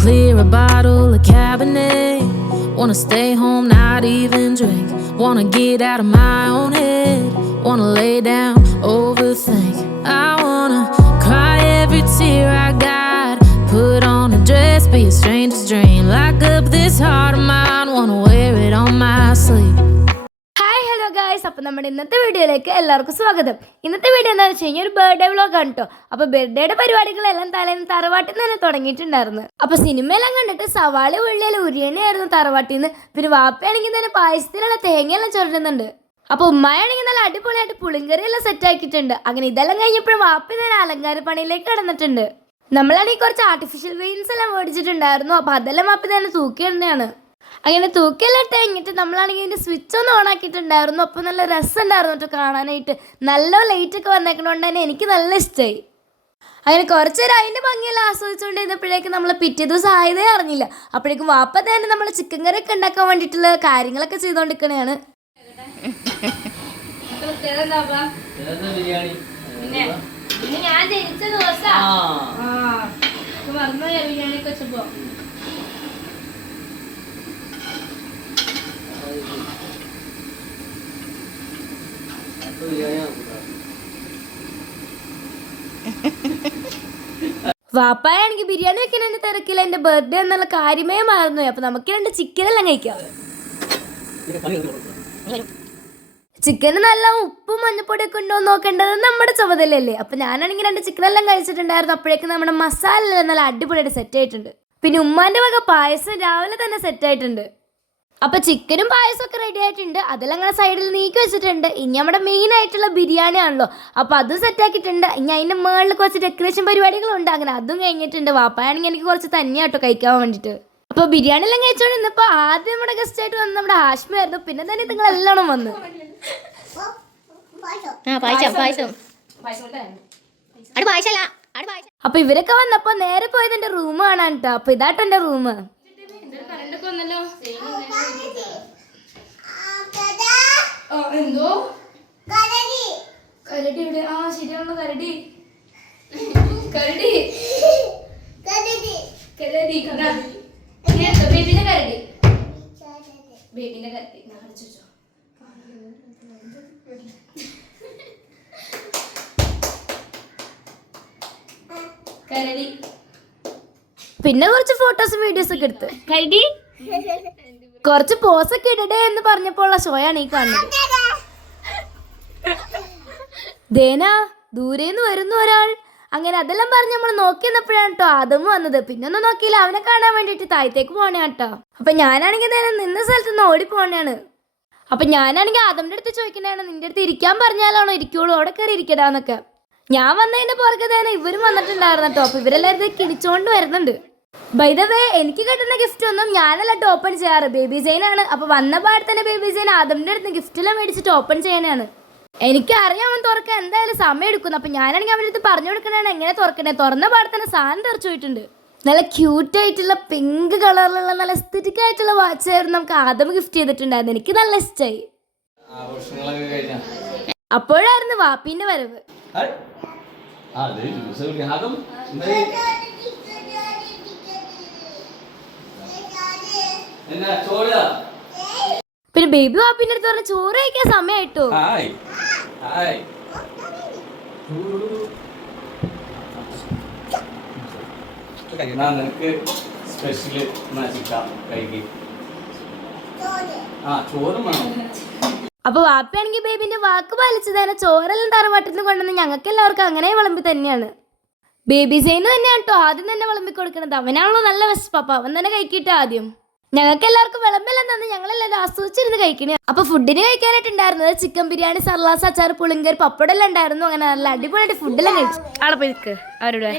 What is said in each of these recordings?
clear a bottle of Cabernet. Wanna stay home, not even drink. Wanna get out of my own head. Wanna lay down, overthink. I wanna cry every tear I got. Put on a dress, be a stranger's dream. Lock up this heart of mine. Wanna wear it on my sleeve. Guys, അപ്പോൾ നമ്മുടെ ഇന്നത്തെ വീഡിയോയിലേക്ക് എല്ലാവർക്കും സ്വാഗതം. ഇന്നത്തെ video എന്താണെന്ന് വെച്ച് കഴിഞ്ഞാൽ ഒരു ബർത്ത്ഡേ വ്ളോഗാണ് കേട്ടോ. അപ്പോൾ ബർത്ത്ഡേയുടെ പരിപാടികളെല്ലാം തലേന്ന് തറവാട്ടിൽ നിന്ന് തന്നെ തുടങ്ങിയിട്ടുണ്ടായിരുന്നു. അപ്പോൾ സിനിമയെല്ലാം കണ്ടിട്ട് സവാള ഉള്ളിയിൽ ഉരിയണയായിരുന്നു തറവാട്ടിൽ നിന്ന്. പിന്നെ വാപ്പയാണെങ്കിൽ തന്നെ പായസത്തിലുള്ള തേങ്ങയെല്ലാം ചുരണ്ടുന്നുണ്ട്. അപ്പോൾ ഉമ്മയാണെങ്കിൽ നല്ല അടിപൊളിയായിട്ട് പുളിങ്കറിയെല്ലാം സെറ്റ് ആക്കിയിട്ടുണ്ട്. അങ്ങനെ ഇതെല്ലാം കഴിഞ്ഞപ്പോഴും വാപ്പ തന്നെ അലങ്കാര പണിയിലേക്ക് കടന്നിട്ടുണ്ട്. നമ്മളാണെങ്കിൽ കുറച്ച് ആർട്ടിഫിഷ്യൽ വെയിൻസ് എല്ലാം മേടിച്ചിട്ടുണ്ടായിരുന്നു. അപ്പോൾ അതെല്ലാം വാപ്പ തന്നെ തൂക്കിയിടുന്നതാണ്. അങ്ങനെ തൂക്കിയെല്ലാം കഴിഞ്ഞിട്ട് നമ്മളാണെങ്കിൽ ഇതിൻ്റെ സ്വിച്ച് ഒന്ന് ഓൺ ആക്കിയിട്ടുണ്ടായിരുന്നു. അപ്പോൾ നല്ല രസമുണ്ടായിരുന്നു കേട്ടോ കാണാനായിട്ട്. നല്ല ലൈറ്റൊക്കെ വന്നേക്കണോണ്ട് തന്നെ എനിക്ക് നല്ല ഇഷ്ടമായി. അങ്ങനെ കുറച്ച് നേരം അതിൻ്റെ ഭംഗിയെല്ലാം ആസ്വദിച്ചുകൊണ്ട് ഇരുന്നപ്പോഴേക്കും നമ്മൾ പിറ്റേ ദിവസം ആയതേ അറിഞ്ഞില്ല. അപ്പോഴേക്കും വാപ്പ തന്നെ നമ്മൾ ചിക്കൻ കറിയൊക്കെ ഉണ്ടാക്കാൻ വേണ്ടിയിട്ടുള്ള കാര്യങ്ങളൊക്കെ ചെയ്തുകൊണ്ടിരിക്കണതാണ്. ഞാൻ ജനിച്ച ദിവസം മറന്നു ബിരിയാണിയൊക്കെ വെച്ചപ്പോ വാപ്പായാണെങ്കിൽ ബിരിയാണി വെക്കുന്നതിന്റെ തിരക്കില്ല എൻ്റെ ബർത്ത്ഡേ എന്നുള്ള കാര്യമേ മറന്നു. അപ്പൊ നമുക്ക് 2 ചിക്കനെല്ലാം കഴിക്കാം. ചിക്കന് നല്ല ഉപ്പും മഞ്ഞപ്പൊടിയൊക്കെ ഉണ്ടോ നോക്കേണ്ടത് നമ്മുടെ ചുമതലയല്ലേ. അപ്പൊ ഞാനാണെങ്കിൽ 2 ചിക്കനെല്ലാം കഴിച്ചിട്ടുണ്ടായിരുന്നു. അപ്പോഴേക്കും നമ്മുടെ മസാല നല്ല അടിപൊളിയായിട്ട് സെറ്റ് ആയിട്ടുണ്ട്. പിന്നെ ഉമ്മാന്റെ വക പായസം രാവിലെ തന്നെ സെറ്റ് ആയിട്ടുണ്ട്. അപ്പോൾ ചിക്കനും പായസമൊക്കെ റെഡി ആയിട്ടുണ്ട്. അതെല്ലാം അങ്ങനെ സൈഡിൽ നീക്കി വെച്ചിട്ടുണ്ട്. ഇനി നമ്മുടെ മെയിൻ ആയിട്ടുള്ള ബിരിയാണി ആണല്ലോ. അപ്പോൾ അതും സെറ്റാക്കിയിട്ടുണ്ട്. ഇനി അതിൻ്റെ മുകളിൽ കുറച്ച് ഡെക്കറേഷൻ പരിപാടികളുണ്ട്. അങ്ങനെ അതും കഴിഞ്ഞിട്ടുണ്ട്. വാപ്പായാണെങ്കിൽ എനിക്ക് കുറച്ച് തന്നെയാട്ടോ കഴിക്കാൻ വേണ്ടിയിട്ട്. അപ്പോൾ ബിരിയാണി എല്ലാം കഴിച്ചോണ്ട് ഇന്നിപ്പോൾ ആദ്യം നമ്മുടെ ഗസ്റ്റ് ആയിട്ട് വന്ന് നമ്മുടെ ഹാഷ്മി ആയിരുന്നു. പിന്നെ തന്നെ നിങ്ങളെല്ലാം വന്നു. അപ്പോൾ ഇവരൊക്കെ വന്നപ്പോൾ നേരെ പോയത് എൻ്റെ റൂം കാണാൻ കേട്ടോ. അപ്പോൾ ഇതാട്ടോ എൻ്റെ റൂം. എന്തോ കരടി ഇവിടെ. ആ ശരിയാണല്ലോ, കരടി കരടി കരടി ബേബിന്റെ കരടി ബേബിന്റെ കരടി കരടി. പിന്നെ കുറച്ച് ഫോട്ടോസും വീഡിയോസും ഒക്കെ എടുത്ത് കരടി കുറച്ച് പോസൊക്കെ ഇടടേ എന്ന് പറഞ്ഞപ്പോൾ ഷോയാണ് ഈ കാണുന്നത്. ദേന ദൂരേന്ന് വരുന്നു ഒരാൾ. അങ്ങനെ അതെല്ലാം പറഞ്ഞ് നമ്മൾ നോക്കി നിന്നപ്പോഴാണ് കേട്ടോ ആദം വന്നത്. പിന്നെ ഒന്നും നോക്കിയില്ല, അവനെ കാണാൻ വേണ്ടിയിട്ട് താഴത്തേക്ക് പോണേ കേട്ടോ. അപ്പൊ ഞാനാണെങ്കിൽ ദേന നിന്ന സ്ഥലത്ത് നിന്ന് ഓടിപ്പോണാണ്. അപ്പൊ ഞാനാണെങ്കിൽ ആദമിന്റെ അടുത്ത് ചോദിക്കണേണ്, നിന്റെ അടുത്ത് ഇരിക്കാൻ പറഞ്ഞാലാണോ ഇരിക്കുള്ളൂ, അവിടെ കയറി ഇരിക്കടാന്നൊക്കെ. ഞാൻ വന്നതിന്റെ പുറകെ തന്നെ ഇവരും വന്നിട്ടുണ്ടായിരുന്നു കേട്ടോ. അപ്പൊ ഇവരെല്ലാവരും ഇത് കിണിച്ചോണ്ട് വരുന്നുണ്ട്. ബൈ ദ വേ, എനിക്ക് കിട്ടുന്ന ഗിഫ്റ്റ് ഒന്നും ഞാനല്ല ഓപ്പൺ ചെയ്യാറ്, ബേബി ജെയിനാണ്. അപ്പോൾ വന്ന പാടെ തന്നെ ബേബി ജെയിൻ ആദമിൻ്റെ അടുത്ത് ഗിഫ്റ്റെല്ലാം മേടിച്ചിട്ട് ഓപ്പൺ ചെയ്യാനാണ്. എനിക്കറിയാം അവൻ തുറക്കാൻ എന്തായാലും സമയം എടുക്കുന്നു. അപ്പോൾ ഞാനാണെങ്കിൽ അവൻ്റെ അടുത്ത് പറഞ്ഞു കൊടുക്കണതാണ് എങ്ങനെ തുറക്കണേ. തുറന്ന പാടെ തന്നെ സാധനം തെറിച്ചു പോയിട്ടുണ്ട്. നല്ല ക്യൂട്ടായിട്ടുള്ള പിങ്ക് കളറിലുള്ള നല്ല എസ്തറ്റിക് ആയിട്ടുള്ള വാച്ചായിരുന്നു നമുക്ക് ആദം ഗിഫ്റ്റ് ചെയ്തിട്ടുണ്ടായിരുന്നു. എനിക്ക് നല്ല ഇഷ്ടമായി. അപ്പോഴായിരുന്നു വാപ്പീൻ്റെ വരവ്. പിന്നെ ബേബി വാപ്പിന്റെ അടുത്ത് പറഞ്ഞ ചോറ് കഴിക്കാൻ സമയമായിട്ടോ. അപ്പൊ വാപ്പയാണെങ്കിൽ ബേബിന്റെ വാക്ക് പാലിച്ചു തന്നെ ചോറെല്ലാം തറവാട്ടിൽ നിന്ന് കൊണ്ടുവന്ന് ഞങ്ങൾക്ക് എല്ലാവർക്കും അങ്ങനെ വിളമ്പി തന്നെയാണ്. ബേബി സൈന് തന്നെയാണ് കേട്ടോ ആദ്യം തന്നെ വിളമ്പി കൊടുക്കണത്. അവനാണല്ലോ നല്ല വിശപ്പ്. അപ്പൊ അവൻ തന്നെ കഴിക്കിട്ട് ആദ്യം. ഞങ്ങൾക്ക് എല്ലാവർക്കും വിളമ്പെല്ലാം തന്ന് ഞങ്ങളെല്ലാവരും ആസ്വദിച്ചിരുന്ന് കഴിക്കണേ. അപ്പോൾ ഫുഡിന് കഴിക്കാനായിട്ടുണ്ടായിരുന്നത് ചിക്കൻ ബിരിയാണി, സർലാസ്, അച്ചാർ, പുളിങ്കറി, പപ്പടം എല്ലാം ഉണ്ടായിരുന്നു. അങ്ങനെ നല്ല അടിപൊളിയായിട്ട് ഫുഡെല്ലാം കഴിച്ചു. അവിടെ പോയി അവരുടെ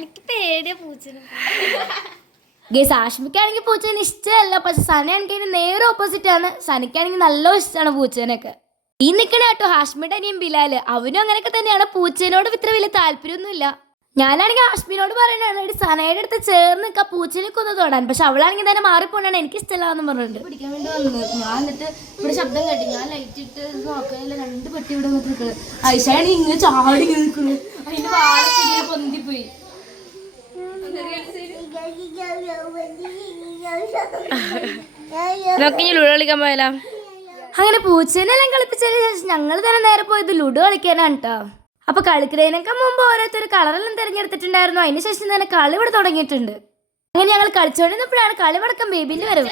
ഗേസ് ആഷ്മിക്കാണെങ്കിൽ പൂച്ചേനെ ഇഷ്ടമല്ല. പക്ഷെ സനയാണെങ്കിൽ നേരെ ഓപ്പോസിറ്റ് ആണ്. സനയ്ക്കാണെങ്കിൽ നല്ല ഇഷ്ടമാണ് പൂച്ചേനൊക്കെ. ഈ നിൽക്കണ കേട്ടോ ഹാഷ്മിയുടെ അനിയൻ ബിലാൽ. അവനും അങ്ങനെയൊക്കെ തന്നെയാണ്. പൂച്ചേനോട് ഇത്ര വലിയ താല്പര്യമൊന്നുമില്ല. ഞാനാണെങ്കിൽ ഹാഷ്മിനോട് പറയണതാണ് എടി സനയുടെ അടുത്ത് ചേർന്ന് നിൽക്കുക പൂച്ചേനൊക്കെ ഒന്ന് തൊടാൻ. പക്ഷെ അവളാണെങ്കിൽ തന്നെ മാറിപ്പോണ്ടാണ് എനിക്ക് ഇഷ്ടമല്ലാന്ന് പറഞ്ഞിട്ടുണ്ട്. പിടിക്കാൻ വേണ്ടി വന്നത് ഞാൻ. എന്നിട്ട് ഇവിടെ ശബ്ദം കേട്ടി. ഞാൻ ലൈറ്റ് ഇട്ട് നോക്കാനില്ല, 2 പെട്ടി ഇവിടെ നിൽക്കുന്നത്. ഐഷാണെങ്കിൽ ഇങ്ങനെ ചാടി നിൽക്കുന്നു. അതിന്റെ വാഴ പൊന്തിപ്പോയി. നോക്കി ലുഡോ കളിക്കാൻ പോയാലോ? അങ്ങനെ പൂച്ചേനെല്ലാം കളിപ്പിച്ചതിന് ശേഷം ഞങ്ങൾ തന്നെ നേരെ പോയത് ലുഡോ കളിക്കാനാണ് കേട്ടോ. അപ്പൊ കളിക്കുന്നതിനൊക്കെ മുമ്പ് ഓരോരുത്തർ കളറെല്ലാം തിരഞ്ഞെടുത്തിട്ടുണ്ടായിരുന്നു. അതിന് ശേഷം തന്നെ കളി ഇവിടെ തുടങ്ങിയിട്ടുണ്ട്. അങ്ങനെ ഞങ്ങൾ കളിച്ചോണ്ടിരുന്നപ്പോഴാണ് കളിവടക്കം ബേബിന്റെ വരവ്.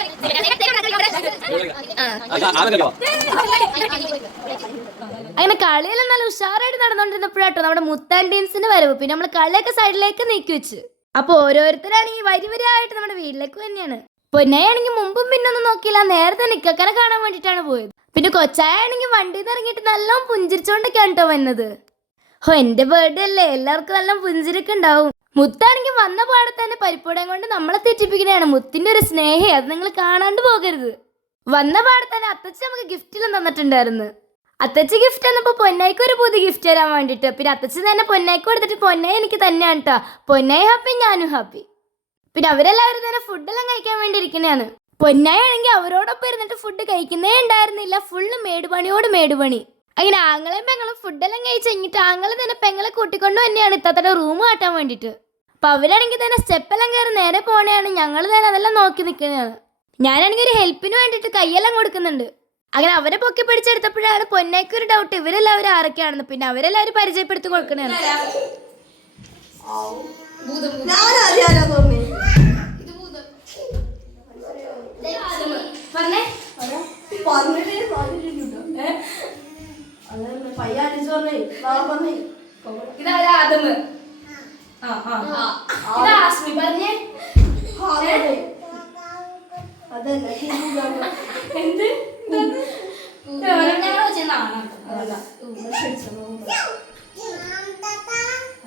അങ്ങനെ കളിയെല്ലാം നല്ല ഉഷാറായിട്ട് നടന്നുകൊണ്ടിരുന്നപ്പോഴാട്ടോ നമ്മുടെ മുത്താൻ ടീംസിന്റെ വരവ്. പിന്നെ നമ്മൾ കളിയൊക്കെ സൈഡിലേക്ക് നീക്കി വെച്ച്. അപ്പൊ ഓരോരുത്തരാണെങ്കിൽ വരി വരിയായിട്ട് നമ്മുടെ വീട്ടിലേക്ക് തന്നെയാണ്. പൊന്നായാണെങ്കിൽ മുമ്പും പിന്നൊന്നും നോക്കിയില്ല, നേരത്തെ നിക്കക്കനെ കാണാൻ വേണ്ടിയിട്ടാണ് പോയത്. പിന്നെ കൊച്ചായാണെങ്കിൽ വണ്ടിയിൽ നിന്ന് ഇറങ്ങിയിട്ട് നല്ല പുഞ്ചിരിച്ചോണ്ടൊക്കെയാണ് കേട്ടോ വന്നത്. എന്റെ ബർത്ത്ഡേ അല്ലേ, എല്ലാവർക്കും നല്ല പുഞ്ചിരിക്ക് ഉണ്ടാവും. മുത്താണെങ്കിൽ വന്ന പാടെ തന്നെ പരിപ്പൂടം കൊണ്ട് നമ്മളെ തെറ്റിപ്പിക്കുന്നതാണ്. മുത്തിന്റെ ഒരു സ്നേഹം, അത് നിങ്ങൾ കാണാണ്ട് പോകരുത്. വന്ന പാടെ തന്നെ അത്തച്ചി നമുക്ക് ഗിഫ്റ്റിലും തന്നിട്ടുണ്ടായിരുന്നു. അത്തച്ചി ഗിഫ്റ്റ് എന്നപ്പോ പൊന്നായിക്ക് ഒരു പുതിയ ഗിഫ്റ്റ് തരാൻ വേണ്ടിട്ട്. പിന്നെ അത്തച്ചി തന്നെ പൊന്നായിക്ക് കൊടുത്തിട്ട് പൊന്നായി എനിക്ക് തന്നെയാണ് കേട്ടോ. പൊന്നായി ഹാപ്പി, ഞാനും ഹാപ്പി. പിന്നെ അവരെല്ലാവരും തന്നെ ഫുഡെല്ലാം കഴിക്കാൻ വേണ്ടി ഇരിക്കുന്നതാണ്. പൊന്നായി ആണെങ്കിൽ അവരോടൊപ്പം ഇരുന്നിട്ട് ഫുഡ് കഴിക്കുന്നേ ഉണ്ടായിരുന്നില്ല. ഫുള്ള് മേടുപണിയോട് മേടുപണി. അങ്ങനെ ആങ്ങളെയും പെങ്ങളും ഫുഡെല്ലാം കഴിച്ച് കഴിഞ്ഞിട്ട് ആങ്ങളെ തന്നെ പെങ്ങളെ കൂട്ടിക്കൊണ്ട് തന്നെയാണ് ഇത്തത്തെ റൂം കാട്ടാൻ വേണ്ടിയിട്ട്. അപ്പൊ അവരാണെങ്കിൽ തന്നെ സ്റ്റെപ്പെല്ലാം കയറി നേരെ പോണെയാണ്. ഞങ്ങൾ തന്നെ അതെല്ലാം നോക്കി നിൽക്കുന്നതാണ്. ഞാനാണെങ്കിൽ ഒരു ഹെൽപ്പിന് വേണ്ടിയിട്ട് കൈയെല്ലാം കൊടുക്കുന്നുണ്ട്. അങ്ങനെ അവരെ പൊക്കി പിടിച്ചെടുത്തപ്പോഴാണ് പൊന്നായിക്ക് ഒരു ഡൗട്ട്, ഇവരെല്ലാവരും ആരൊക്കെയാണെന്ന്. പിന്നെ അവരെല്ലാവരും പരിചയപ്പെടുത്തി കൊടുക്കണതാണ്. ഇതാരാ ആദമ്? ആസ്മി പറഞ്ഞേ. എന്ത്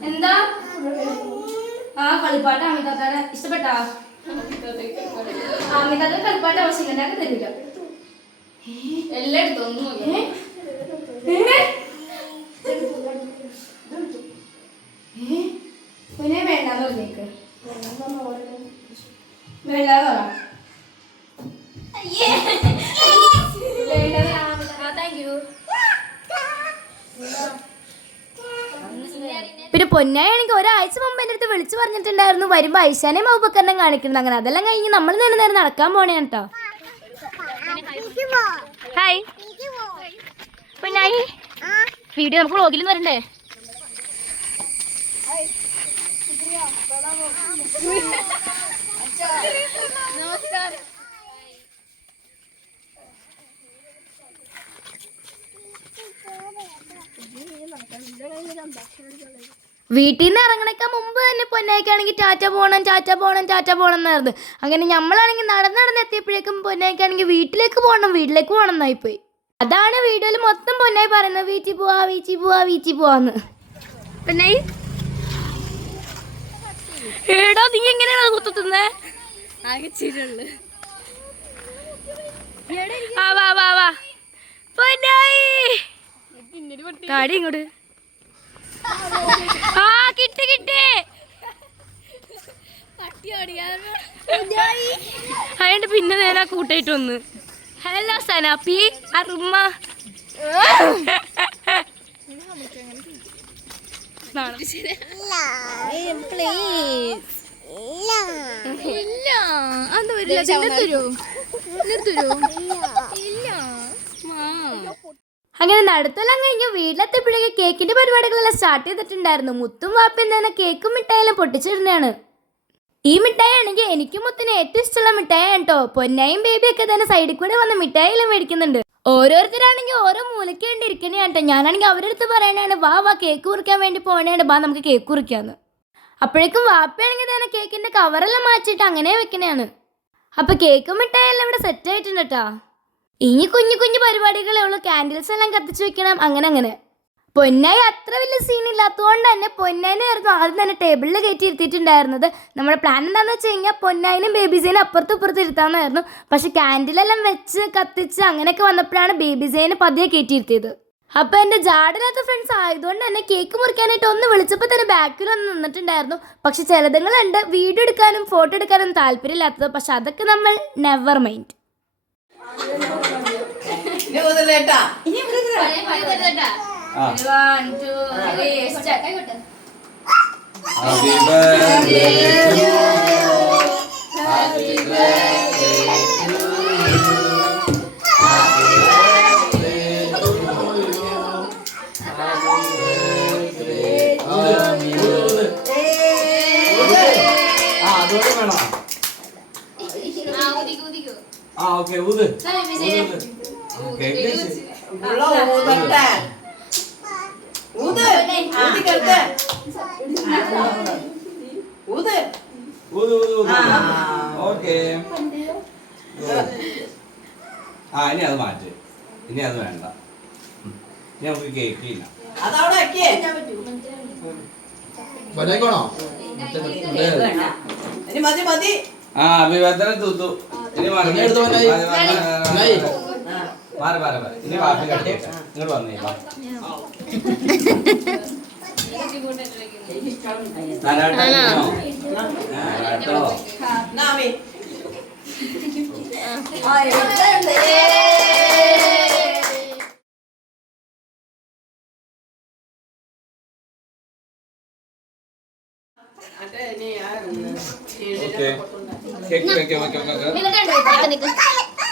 എന്താ കളിപ്പാട്ട അമിതാത്താനെ ഇഷ്ടപ്പെട്ടാ? അമിതാത്ത കളിപ്പാട്ട ആവശ്യമില്ല, തരില്ല. എല്ലായിടത്തും ഒന്നും പിന്നെ വേണ്ടാന്ന് പറഞ്ഞേക്ക്. വേണ്ടാന്ന് പറ. പിന്നെ പൊന്നായാണെങ്കിൽ ഒരാഴ്ച മുമ്പ് എൻ്റെ അടുത്ത് വിളിച്ചു പറഞ്ഞിട്ടുണ്ടായിരുന്നു വരുമ്പോ ഐശാനെയും അബൂബക്കറിനെയും കാണിക്കുന്നത്. അങ്ങനെ അതെല്ലാം കഴിഞ്ഞ് നമ്മൾ തന്നെ നേരെ നടക്കാൻ പോണേണ് കേട്ടോ. ഹായ് പൊന്നായി, വീഡിയോ നമുക്ക് വ്ളോഗിൽ നിന്ന് വരണ്ടേ? വീട്ടിൽ നിന്ന് ഇറങ്ങണേക്കാൾ മുമ്പ് തന്നെ പൊന്നായിക്കാണെങ്കിൽ ടാറ്റ പോകണം എന്നായിരുന്നു. അങ്ങനെ നമ്മളാണെങ്കിൽ നടന്ന് എത്തിയപ്പോഴേക്കും പൊന്നായിക്കാണെങ്കിൽ വീട്ടിലേക്ക് പോകണം എന്നായിപ്പോയി. അതാണ് വീഡിയോയിൽ മൊത്തം പൊന്നായി പറയുന്നത്, വീട്ടിൽ പോവാന്ന്. പൊന്നായി ഏടാ നീ എങ്ങനെയാണ് കുത്തുന്നേ? പൊന്നായി കാടി ഇങ്ങോട്ട്. കിട്ടി അയാണ്ട് പിന്നെ നേരെ കൂട്ടായിട്ട് വന്ന്. ഹലോ സനാപ്പി അറുമ്മ. അങ്ങനെ നടത്തെല്ലാം കഴിഞ്ഞ് വീട്ടിലെത്തിയപ്പോഴേക്കും കേക്കിന്റെ പരിപാടികളെല്ലാം സ്റ്റാർട്ട് ചെയ്തിട്ടുണ്ടായിരുന്നു. മുത്തും വാപ്പയും തന്നെ കേക്കും മിഠായെല്ലാം പൊട്ടിച്ചിരുന്നതാണ്. ഈ മിഠായി ആണെങ്കിൽ എനിക്കും മുത്തിന് ഏറ്റവും ഇഷ്ടമുള്ള മിഠായാണ് കേട്ടോ. പൊന്നായും ബേബിയൊക്കെ തന്നെ സൈഡിൽ കൂടെ വന്ന് മിഠായിയെല്ലാം മേടിക്കുന്നുണ്ട്. ഓരോരുത്തരാണെങ്കിൽ ഓരോ മൂലയ്ക്ക് വേണ്ടി ഇരിക്കണേ കേട്ടോ. ഞാനാണെങ്കിൽ അവരുടെ അടുത്ത് പറയണതാണ് വാ കേക്ക് കുറിക്കാൻ വേണ്ടി പോകണേണ്, ബാ നമുക്ക് കേക്ക് കുറിക്കാന്ന്. അപ്പോഴേക്കും വാപ്പയാണെങ്കിൽ തന്നെ കേക്കിന്റെ കവറെല്ലാം മാറ്റിയിട്ട് അങ്ങനെ വെക്കണേയാണ്. അപ്പൊ കേക്കും മിഠായെല്ലാം ഇവിടെ സെറ്റ് ആയിട്ടുണ്ട് കേട്ടോ. ഇനി കുഞ്ഞു പരിപാടികളേ ഉള്ളൂ, ക്യാൻഡിൽസ് എല്ലാം കത്തിച്ചു വെക്കണം. അങ്ങനെ പൊന്നായി അത്ര വലിയ സീൻ ഇല്ലാത്തതുകൊണ്ട് തന്നെ പൊന്നായിനായിരുന്നു ആദ്യം തന്നെ ടേബിളിൽ കയറ്റി ഇരുത്തിയിട്ടുണ്ടായിരുന്നത്. നമ്മുടെ പ്ലാൻ എന്താണെന്ന് വെച്ച് കഴിഞ്ഞാൽ പൊന്നായിനും ബേബിസേനും അപ്പുറത്തും ഇരുത്താമെന്നായിരുന്നു. പക്ഷെ ക്യാൻഡിലെല്ലാം വെച്ച് കത്തിച്ച് അങ്ങനെയൊക്കെ വന്നപ്പോഴാണ് ബേബിസേനെ പതിയെ കയറ്റിയിരുത്തിയത്. അപ്പോൾ എൻ്റെ ജാഡില്ലാത്ത ഫ്രണ്ട്സ് ആയതുകൊണ്ട് തന്നെ കേക്ക് മുറിക്കാനായിട്ട് ഒന്ന് വിളിച്ചപ്പോൾ തന്നെ ബാക്കിൽ ഒന്ന് നിന്നിട്ടുണ്ടായിരുന്നു. പക്ഷെ ചിലതുങ്ങളുണ്ട് വീഡിയോ എടുക്കാനും ഫോട്ടോ എടുക്കാനും താല്പര്യമില്ലാത്തത്. പക്ഷെ അതൊക്കെ നമ്മൾ never mind. Happy birthday to you. Okay ഊത് ഓക്കെ. ആ ഇനി അത് മാറ്റ്, ഇനി അത് വേണ്ട. ഇനി നമുക്ക് കേക്ക് ഇല്ല. ആ അഭിവാദനം തൂത്തു. ഇനി മാറി ഇനി വാപ്പി കട്ടിട്ടെ ഇങ്ങോട്ട് വന്നേ.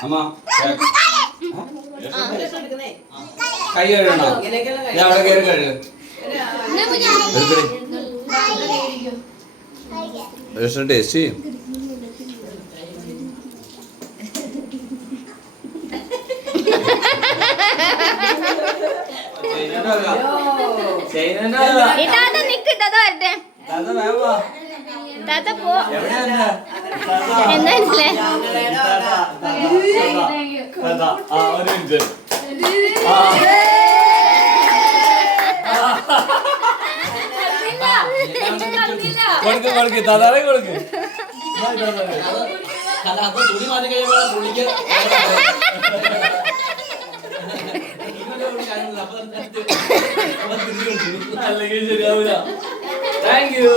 അമ്മ കൈ കഴുകണോ? അവിടെ കയറി കഴുകു. ടേസ്റ്റ് ചെയ്യും. കൊടുക്ക് തതാറെ കൊടുക്ക്. തുണി മാറ്റി കഴിയുമ്പോൾ അല്ലെങ്കിൽ ശരിയാവൂല. Thank you.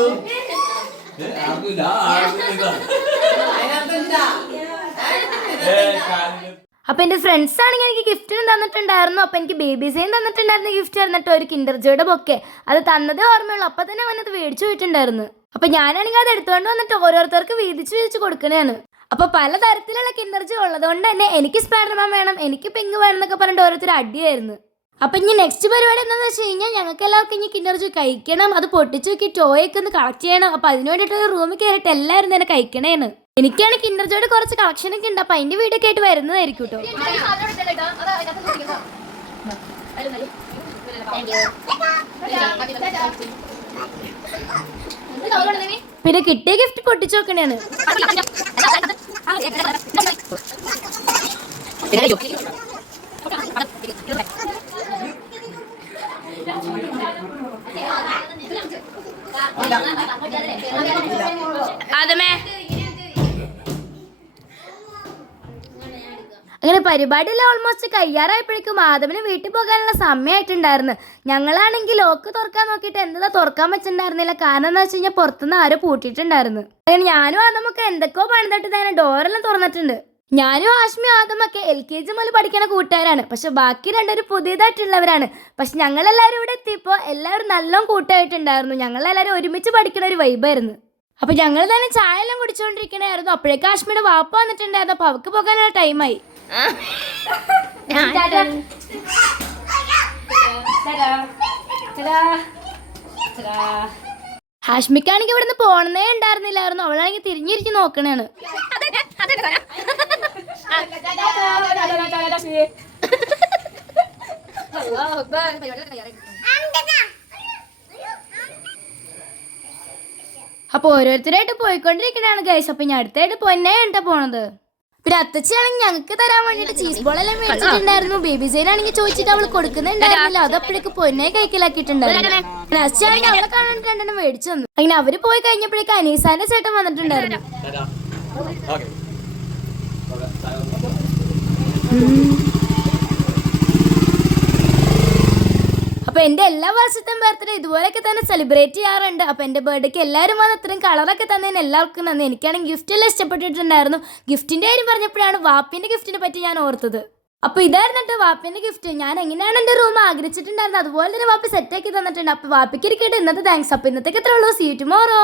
അപ്പൊ എന്റെ ഫ്രണ്ട്സ് ആണെങ്കിൽ എനിക്ക് ഗിഫ്റ്റിനും തന്നിട്ടുണ്ടായിരുന്നു. അപ്പൊ എനിക്ക് ബേബീസേയും തന്നിട്ടുണ്ടായിരുന്ന ഗിഫ്റ്റ് ആയിരുന്നിട്ട് ഒരു കിൻഡർ ജോയുടെ ബൊക്കെ. അത് തന്നതേ ഓർമ്മയുള്ളൂ. അപ്പൊ തന്നെ അവനത് മേടിച്ചു പോയിട്ടുണ്ടായിരുന്നു. അപ്പൊ ഞാനാണെങ്കിൽ അത് എടുത്തുകൊണ്ട് വന്നിട്ട് ഓരോരുത്തർക്ക് വീതിച്ച് കൊടുക്കണേണ്. അപ്പൊ പലതരത്തിലുള്ള കിൻഡർ ജോയ് ഉള്ളതുകൊണ്ട് തന്നെ എനിക്ക് സ്പൈഡർമാൻ വേണം, എനിക്ക് പിങ്ക് വേണം എന്നൊക്കെ പറഞ്ഞിട്ട് ഓരോരുത്തർ അടിയായിരുന്നു. അപ്പൊ ഇനി നെക്സ്റ്റ് പരിപാടി എന്താണെന്ന് വെച്ച് കഴിഞ്ഞാൽ ഞങ്ങൾക്ക് എല്ലാവർക്കും ഇനി കിൻഡർ ജോയ് കഴിക്കണം. അത് പൊട്ടിച്ചു നോക്കി ടോയൊക്കെ ഒന്ന് കളക്ട് ചെയ്യണം. അപ്പൊ അതിന് വേണ്ടിയിട്ട് ഒരു റൂമിൽ കയറിയിട്ട് എല്ലാവരും തന്നെ കഴിക്കണേന്ന്. എനിക്കാണ് കിൻഡർ ജോയുടെ കുറച്ച് കളക്ഷൻ ഒക്കെ ഉണ്ട്. അപ്പൊ അതിന്റെ വീഡിയോ ഒക്കെ ആയിട്ട് വരുന്നതായിരിക്കും കേട്ടോ. പിന്നെ കിട്ടിയ ഗിഫ്റ്റ് പൊട്ടിച്ചു നോക്കണേണ്. അങ്ങനെ പരിപാടിയെല്ലാം ഓൾമോസ്റ്റ് കഴിയാറായപ്പോഴേക്കും ആദമിന് വീട്ടിൽ പോകാനുള്ള സമയമായിട്ടുണ്ടായിരുന്നു. ഞങ്ങളാണെങ്കിൽ ലോക്ക് തുറക്കാൻ നോക്കിയിട്ട് എന്താ തുറക്കാൻ വെച്ചിട്ടുണ്ടായിരുന്നില്ല. കാരണം എന്താ വെച്ച് കഴിഞ്ഞാൽ പുറത്തുനിന്ന് ആരോ പൂട്ടിയിട്ടുണ്ടായിരുന്നു. അങ്ങനെ ഞാനും ആദമൊക്കെ എന്തൊക്കെയോ പണിതിട്ട് തന്നെ ഡോറെല്ലാം തുറന്നിട്ടുണ്ട്. ഞാനും ആഷ്മി ആദമൊക്കെ LKG മുതൽ പഠിക്കുന്ന കൂട്ടുകാരാണ്. പക്ഷെ ബാക്കി രണ്ടുപേരും പുതിയതായിട്ടുള്ളവരാണ്. പക്ഷെ ഞങ്ങളെല്ലാവരും ഇവിടെ എത്തിയപ്പോൾ എല്ലാവരും നല്ലോണം കൂട്ടായിട്ടുണ്ടായിരുന്നു. ഞങ്ങളെല്ലാവരും ഒരുമിച്ച് പഠിക്കുന്ന ഒരു വൈബായിരുന്നു. അപ്പൊ ഞങ്ങൾ തന്നെ ചായ എല്ലാം കുടിച്ചുകൊണ്ടിരിക്കണായിരുന്നു. അപ്പോഴേക്കും ആഷ്മിയുടെ വാപ്പ വന്നിട്ടുണ്ടായിരുന്നു. അപ്പൊ അവർക്ക് പോകാനുള്ള ടൈമായി. ഹാഷ്മിക്കാണെങ്കിൽ ഇവിടുന്ന് പോണേ ഉണ്ടായിരുന്നില്ലായിരുന്നു. അവളാണെങ്കിൽ തിരിഞ്ഞിരിക്കും നോക്കണേണ്. അപ്പൊ ഓരോരുത്തരായിട്ട് പോയിക്കൊണ്ടിരിക്കണാണ് ഗൈസ്. അപ്പൊ ഞാൻ അടുത്തായിട്ട് പൊന്നെ ഉണ്ടാ പോണത്. പിന്നെ അത്തച്ചിയാണെങ്കിൽ ഞങ്ങൾക്ക് തരാൻ വേണ്ടിട്ട് ചീസ് ബോൾ എല്ലാം മേടിച്ചിട്ടുണ്ടായിരുന്നു. ബേബി സൈനാണെങ്കിൽ ചോദിച്ചിട്ട് അവള് കൊടുക്കുന്നുണ്ടായിരുന്നില്ല. അത് അപ്പോഴേക്ക് പൊന്നെ കൈക്കലാക്കിയിട്ടുണ്ടായിരുന്നു. അച്ഛനാണെങ്കിൽ അവളെ കാണാൻ രണ്ടെണ്ണം മേടിച്ചു തന്നു. അങ്ങനെ അവര് പോയി കഴിഞ്ഞപ്പോഴേക്ക് അനീസാന്റെ ചേട്ടൻ വന്നിട്ടുണ്ടായിരുന്നു. അപ്പൊ എന്റെ എല്ലാ വർഷത്തെയും ബർത്ത്ഡേ ഇതുപോലെയൊക്കെ തന്നെ സെലിബ്രേറ്റ് ചെയ്യാറുണ്ട്. അപ്പൊ എന്റെ ബർത്ത്ഡേക്ക് എല്ലാവരും വന്ന് അത്രയും കളറൊക്കെ തന്നതിന് എല്ലാവർക്കും നന്ദി. എനിക്കാണെങ്കിൽ ഗിഫ്റ്റ് എല്ലാം ഇഷ്ടപ്പെട്ടിട്ടുണ്ടായിരുന്നു. ഗിഫ്റ്റിന്റെ കാര്യം പറഞ്ഞപ്പോഴാണ് വാപ്പിന്റെ ഗിഫ്റ്റിനെ പറ്റി ഞാൻ ഓർത്തത്. അപ്പൊ ഇതായിരുന്നു കേട്ടോ വാപ്പിന്റെ ഗിഫ്റ്റ്. ഞാൻ എങ്ങനെയാണ് എന്റെ റൂം ആഗ്രഹിച്ചിട്ടുണ്ടായിരുന്നത് അതുപോലെ തന്നെ വാപ്പി സെറ്റാക്കി തന്നിട്ടുണ്ട്. അപ്പൊ വാപ്പിക്ക് ഇരിക്കട്ടെ ഇന്നത്തെ താങ്ക്സ്. അപ്പൊ ഇന്നത്തേക്ക് എത്ര ഉള്ളൂ. See you tomorrow.